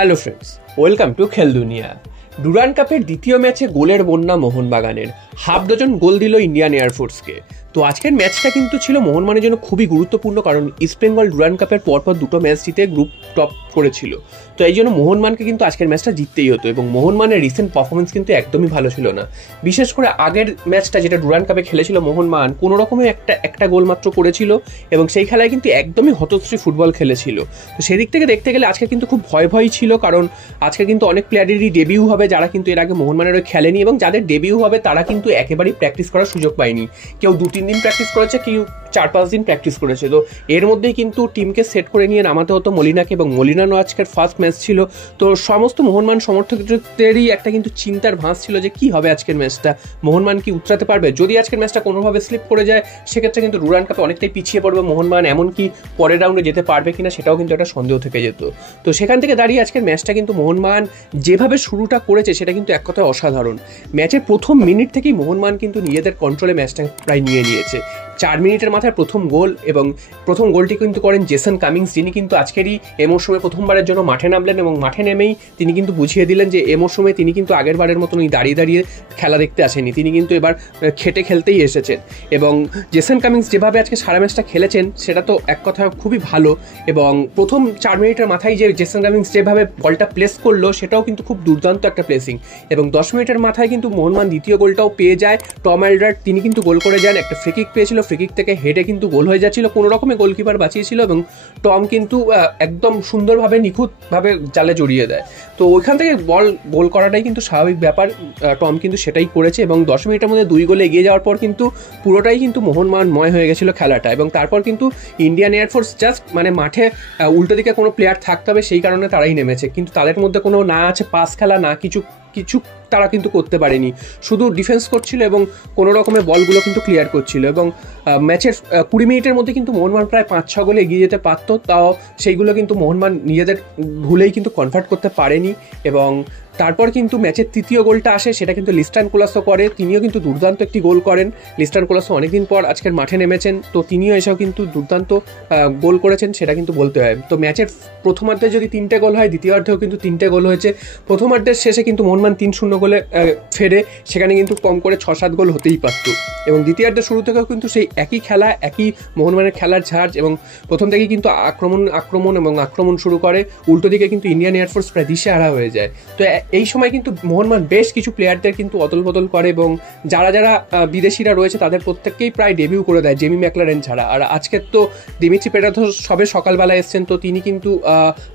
Hello friends, welcome to খেল দুনিয়া। Durand কাপের দ্বিতীয় ম্যাচে গোলের বন্যা মোহনবাগানের। হাফ ডজন গোল দিল ইন্ডিয়ান এয়ারফোর্সকে। তো আজকের ম্যাচটা কিন্তু ছিল মোহনবাগানের জন্য খুবই গুরুত্বপূর্ণ, কারণ ইস্টবেঙ্গল ডুরান্ড কাপের পরপর দুটো ম্যাচ জিতে গ্রুপ টপ করেছিল। তো এই জন্য মোহনবাগানকে কিন্তু আজকের ম্যাচটা জিততেই হতো, এবং মোহনবাগানের রিসেন্ট পারফরমেন্স কিন্তু একদমই ভালো ছিল না। বিশেষ করে আগের ম্যাচটা যেটা ডুরান্ড কাপে খেলেছিল মোহনবাগান, কোনো রকমে একটা গোল মাত্র করেছিল, এবং সেই খেলায় কিন্তু একদমই হতশ্রী ফুটবল খেলেছিল। তো সেদিক থেকে দেখতে গেলে আজকে কিন্তু খুব ভয় ছিল, কারণ আজকে কিন্তু অনেক প্লেয়ারেরই ডেবিউ হবে যারা কিন্তু এর আগে মোহনবাগানের খেলেনি, এবং যাদের ডেবিউ হবে তারা কিন্তু একেবারেই প্র্যাকটিস করার সুযোগ পায়নি। কেউ 2-3 দিন প্র্যাকটিস করেছে, কেউ 4-5 দিন প্র্যাকটিস করেছে। তো এর মধ্যেই কিন্তু টিমকে সেট করে নিয়ে নামাতে হতো মলিনাকে, এবং মলিনারও আজকের ফার্স্ট ম্যাচ ছিল। তো সমস্ত মোহনবাগান সমর্থকদেরই একটা কিন্তু চিন্তার ভাঁজ ছিল যে কি হবে আজকের ম্যাচটা, মোহনবাগান কি উতরাতে পারবে। যদি আজকের ম্যাচটা কোনোভাবে স্লিপ করে যায় সেক্ষেত্রে কিন্তু ডুরান্ড কাপে অনেকটাই পিছিয়ে পড়বে মোহনবাগান, এমনকি পরের রাউন্ডে যেতে পারবে কিনা সেটাও কিন্তু একটা সন্দেহ থেকে যেত। তো সেখান থেকে দাঁড়িয়ে আজকের ম্যাচটা কিন্তু মোহনবাগান যেভাবে শুরুটা করেছে সেটা কিন্তু এক কথায় অসাধারণ। ম্যাচের প্রথম মিনিট থেকেই মোহনবাগান কিন্তু নিজেদের কন্ট্রোলে ম্যাচটা প্রায় নিয়ে নিয়েছে। 4 মিনিটের মাথায় প্রথম গোল, এবং প্রথম গোলটি কিন্তু করেন জেসন কামিংস, যিনি কিন্তু আজকেরই এ মরশুমে প্রথমবারের জন্য মাঠে নামলেন, এবং মাঠে নেমেই তিনি কিন্তু বুঝিয়ে দিলেন যে এ মরশুমে তিনি কিন্তু আগের বারের মতন দাঁড়িয়ে দাঁড়িয়ে খেলা দেখতে আসেনি, তিনি কিন্তু এবার খেটে খেলতেই এসেছেন। এবং জেসন কামিংস যেভাবে আজকে সারা ম্যাচটা খেলেছেন সেটা তো এক কথায় খুবই ভালো, এবং প্রথম 4 মিনিটের মাথায় যে জেসন কামিংস যেভাবে বলটা প্লেস করলো সেটাও কিন্তু খুব দুর্দান্ত একটা প্লেসিং। এবং 10 মিনিটের মাথায় কিন্তু মোহনবাগান দ্বিতীয় গোলটাও পেয়ে যায়। টম অ্যালডার্ট তিনি কিন্তু গোল করে যান, একটা ফ্রি কিক পেয়েছিল, ফ্রি কিক থেকে হেডে কিন্তু গোল হয়ে যাচ্ছিল, কোনো রকমে গোলকিপার বাঁচিয়েছিল, এবং টম কিন্তু একদম সুন্দরভাবে নিখুঁতভাবে জালে জড়িয়ে দেয়। তো ওইখান থেকে গোল করাটাই কিন্তু স্বাভাবিক ব্যাপার, টম কিন্তু সেটাই করেছে। এবং 10 মিনিটের মধ্যে 2 গোলে এগিয়ে যাওয়ার পর কিন্তু পুরোটাই কিন্তু মোহনবাগানময় হয়ে গেছিলো খেলাটা। এবং তারপর কিন্তু ইন্ডিয়ান এয়ারফোর্স জাস্ট মাঠে উল্টো দিকে কোনো প্লেয়ার থাকতে হবে সেই কারণে তারাই নেমেছে, কিন্তু তাদের মধ্যে কোনো না আছে পাস খেলা, না কিছু তারা কিন্তু করতে পারেনি, শুধু ডিফেন্স করছিল এবং কোনো রকমের বলগুলো কিন্তু ক্লিয়ার করছিল। এবং ম্যাচের 20 মিনিটের মধ্যে কিন্তু মোহনবাগান প্রায় 5-6 গোলে এগিয়ে যেতে পারতো, তাও সেইগুলো কিন্তু মোহনবাগান নিজেদের ভুলেই কিন্তু কনভার্ট করতে পারেনি। এবং তারপর কিন্তু ম্যাচের তৃতীয় গোলটা আসে, সেটা কিন্তু লিস্টান কোলাসো করে, তিনিও কিন্তু দুর্দান্ত একটি গোল করেন। লিস্টান কোলাসো অনেকদিন পর আজকের মাঠে নেমেছেন, তো তিনিও এসেও কিন্তু দুর্দান্ত গোল করেছেন, সেটা কিন্তু বলতে হয়। তো ম্যাচের প্রথমার্ধে যদি 3টে গোল হয়, দ্বিতীয়ার্ধেও কিন্তু 3টে গোল হয়েছে। প্রথমার্ধের শেষে কিন্তু মোহনবাগান 3-0 গোলে ফেরে, সেখানে কিন্তু কম করে 6-7 গোল হতেই পারত। এবং দ্বিতীয়ার্ধের শুরু থেকেও কিন্তু সেই একই খেলা, একই মোহনবাগানের খেলার ঝাড়, এবং প্রথম থেকেই কিন্তু আক্রমণ শুরু করে। উল্টো দিকে কিন্তু ইন্ডিয়ান এয়ারফোর্স প্রায় দিশেহারা হয়ে যায়। তো এই সময় কিন্তু মোহনবাগান বেশ কিছু প্লেয়ারদের কিন্তু অদল বদল করে, এবং যারা বিদেশিরা রয়েছে তাদের প্রত্যেককেই প্রায় ডেবিউ করে দেয়, জেমি ম্যাকলারেন ছাড়া। আর আজকের তো দিমিত্রি পেট্রাথোস সবে সকালবেলা এসছেন, তো তিনি কিন্তু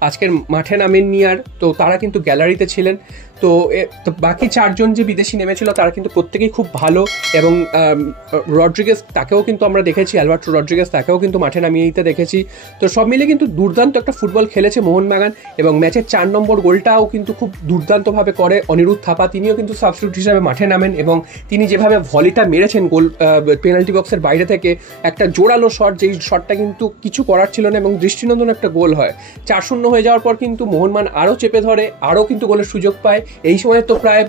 আজকের মাঠে নামেননি, আর তো তারা কিন্তু গ্যালারিতে ছিলেন। তো বাকি 4 জন যে বিদেশি নেমেছিল তারা কিন্তু প্রত্যেকেই খুব ভালো, এবং রড্রিগেজ তাকেও কিন্তু আমরা দেখেছি, অ্যালবার্টো রড্রিগেজ তাকেও কিন্তু মাঠে নামিয়ে দিতে দেখেছি। তো সব মিলে কিন্তু দুর্দান্ত একটা ফুটবল খেলেছে মোহনবাগান। এবং ম্যাচের 4 নম্বর গোলটাও কিন্তু খুব দুর্দান্তভাবে করে অনিরুদ্ধ থাপা, তিনিও কিন্তু সাবস্টিটিউট হিসাবে মাঠে নামেন, এবং তিনি যেভাবে ভলিটা মেরেছেন গোল পেনাল্টি বক্সের বাইরে থেকে, একটা জোরালো শট, যেই শটটা কিন্তু কিছু করার ছিল না, এবং দৃষ্টিনন্দন একটা গোল হয়। 4-0 হয়ে যাওয়ার পর কিন্তু মোহনবাগান আরও চেপে ধরে, আরও কিন্তু গোলের সুযোগ পায়। এই সময় তো প্রায়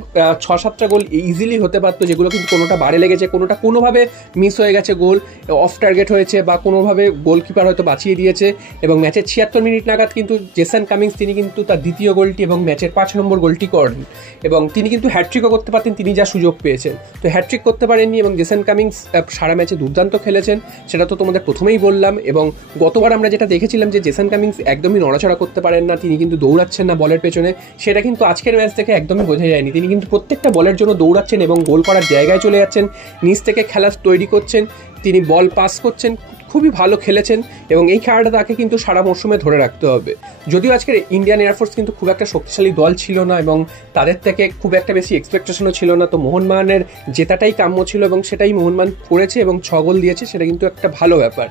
6-7টা গোল ইজিলি হতে পারতো, যেগুলো কিন্তু কোনোটা বারে লেগেছে, কোনোটা কোনোভাবে মিস হয়ে গেছে, গোল অফ টার্গেট হয়েছে, বা কোনোভাবে গোলকিপার হয়তো বাঁচিয়ে দিয়েছে। এবং ম্যাচের 76 মিনিট নাগাদ কিন্তু জেসন কামিংস তিনি কিন্তু তার দ্বিতীয় গোলটি এবং ম্যাচের 5 নম্বর গোলটি করেন, এবং তিনি কিন্তু হ্যাটট্রিকও করতে পারতেন, তিনি যা সুযোগ পেয়েছেন। তো হ্যাটট্রিক করতে পারেননি, এবং জেসন কামিংস সারা ম্যাচে দুর্দান্ত খেলেছেন, সেটা তো তোমাদের প্রথমেই বললাম। এবং গতবার আমরা যেটা দেখেছিলাম যে জেসন কামিংস একদমই নড়াচড়া করতে পারেন না, তিনি কিন্তু দৌড়াচ্ছেন না বলের পেছনে, সেটা কিন্তু আজকের ম্যাচ থেকে একদমই বোঝা যায়নি। তিনি কিন্তু প্রত্যেকটা বলের জন্য দৌড়াচ্ছেন এবং গোল করার জায়গায় চলে যাচ্ছেন, নিচ থেকে খেলা তৈরি করছেন, তিনি বল পাস করছেন, খুবই ভালো খেলেছেন। এবং এই খেলাটা তাকে কিন্তু সারা মরশুমে ধরে রাখতে হবে। যদিও আজকের ইন্ডিয়ান এয়ারফোর্স কিন্তু খুব একটা শক্তিশালী দল ছিল না, এবং তাদের থেকে খুব একটা বেশি এক্সপেকটেশনও ছিল না, তো মোহনবাগানের জেতাটাই কাম্য ছিল, এবং সেটাই মোহনবাগান করেছে, এবং 6 গোল দিয়েছে, সেটা কিন্তু একটা ভালো ব্যাপার।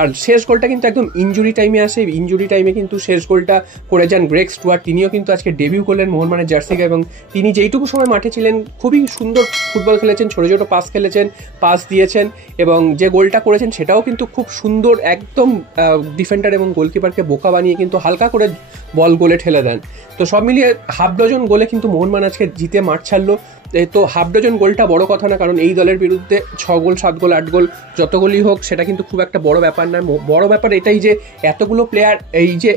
আর শেষ গোলটা কিন্তু একদম ইনজুরি টাইমে আসে, ইনজুরি টাইমে কিন্তু শেষ গোলটা করে যান গ্রেগ স্টুয়ার্ট, তিনিও কিন্তু আজকে ডেবিউ করলেন মোহনবাগানের জার্সিকে, এবং তিনি যেইটুকু সময় মাঠে ছিলেন খুবই সুন্দর ফুটবল খেলেছেন, ছোটো ছোটো পাস খেলেছেন, পাস দিয়েছেন, এবং যে গোলটা করেছেন সেটাও কিন্তু খুব সুন্দর, একদম ডিফেন্ডার এবং গোলকিপারকে বোকা বানিয়ে কিন্তু হালকা করে বল গোলে ঠেলে দেন। তো সব মিলিয়ে হাফ ডজন গোলে কিন্তু মোহনবাগান আজকে জিতে মাঠ ছাড়লো। তো হাফ ডজন গোলটা বড় কথা না, কারণ এই দলের বিরুদ্ধে 6 গোল 7 গোল 8 গোল যত গোলই হোক সেটা কিন্তু খুব একটা বড় ব্যাপার না। বড় ব্যাপার এটাই যে এতগুলো প্লেয়ার এই যে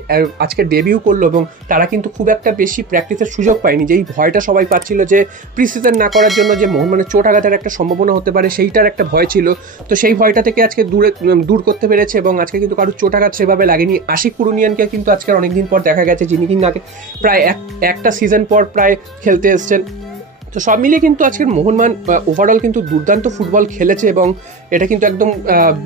আজকে ডেবিউ করলো এবং তারা কিন্তু খুব একটা বেশি প্র্যাকটিসের সুযোগ পায়নি। যেই ভয়টা সবাই পাচ্ছিল যে প্রি সিজন না করার জন্য যে মোহনবাগানের চোট আঘাতের একটা সম্ভাবনা হতে পারে, সেইটার একটা ভয় ছিল। তো সেই ভয়টা থেকে আজকে দূর করতে পেরেছে এবং আজকে কিন্তু কারোর চোট আঘাত সেভাবে লাগেনি। আশিক কুরুনিয়ানকে কিন্তু আজকের অনেকদিন পর দেখা গেছে, যিনি কিন্তু আগে প্রায় একটা সিজন পর প্রায় খেলতে এসছেন। তো সব মিলিয়ে কিন্তু আজকের মোহনবাগান ওভারঅল কিন্তু দুর্দান্ত ফুটবল খেলেছে এবং এটা কিন্তু একদম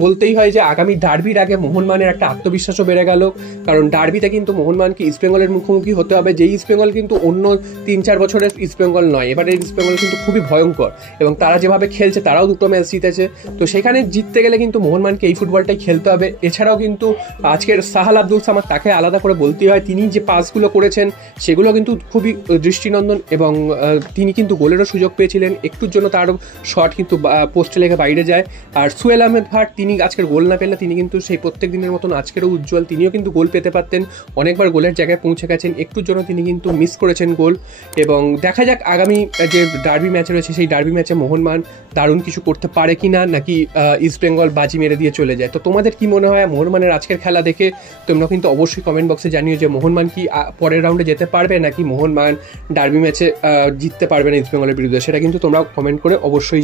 বলতেই হয় যে আগামী ডার্বির আগে মোহনবাগানের একটা আত্মবিশ্বাসও বেড়ে গেল, কারণ ডার্বিতে কিন্তু মোহনবাগানকে ইস্টবেঙ্গলের মুখোমুখি হতে হবে, যেই ইস্টবেঙ্গল কিন্তু অন্য 3-4 বছরের ইস্টবেঙ্গল নয়। এবারে ইস্টবেঙ্গল কিন্তু খুবই ভয়ঙ্কর এবং তারা যেভাবে খেলছে, তারাও 2টো ম্যাচ জিতেছে। তো সেখানে জিততে গেলে কিন্তু মোহনবাগানকে এই ফুটবলটাই খেলতে হবে। এছাড়াও কিন্তু আজকের সাহাল আব্দুল সামাদ, তাকে আলাদা করে বলতে হয়, তিনি যে পাসগুলো করেছেন সেগুলো কিন্তু খুবই দৃষ্টিনন্দন এবং তিনি কিন্তু গোলেরও সুযোগ পেয়েছিলেন। একটুর জন্য তার শট কিন্তু পোস্টে লেগে বাইরে যায়। আর সুহেল আহমেদ ভাট, তিনি আজকের গোল না পেলে তিনি কিন্তু সেই প্রত্যেক দিনের মতন আজকেরও উজ্জ্বল, তিনিও কিন্তু গোল পেতে পারতেন, অনেকবার গোলের জায়গায় পৌঁছে গেছেন, একটুর জন্য তিনি কিন্তু মিস করেছেন গোল। এবং দেখা যাক আগামী যে ডার্বি ম্যাচ রয়েছে সেই ডার্বি ম্যাচে মোহনবাগান দারুণ কিছু করতে পারে কিনা, নাকি ইস্টবেঙ্গল বাজি মেরে দিয়ে চলে যায়। তো তোমাদের কি মনে হয় মোহনবাগানের আজকের খেলা দেখে? তোমরা কিন্তু অবশ্যই কমেন্ট বক্সে জানিও যে মোহনবাগান কি পরের রাউন্ডে যেতে পারবে, নাকি মোহনবাগান ডার্বি ম্যাচে জিততে পারবে না ইস্টবেঙ্গলের বিরুদ্ধে। সেটা কিন্তু তোমরা কমেন্ট করে অবশ্যই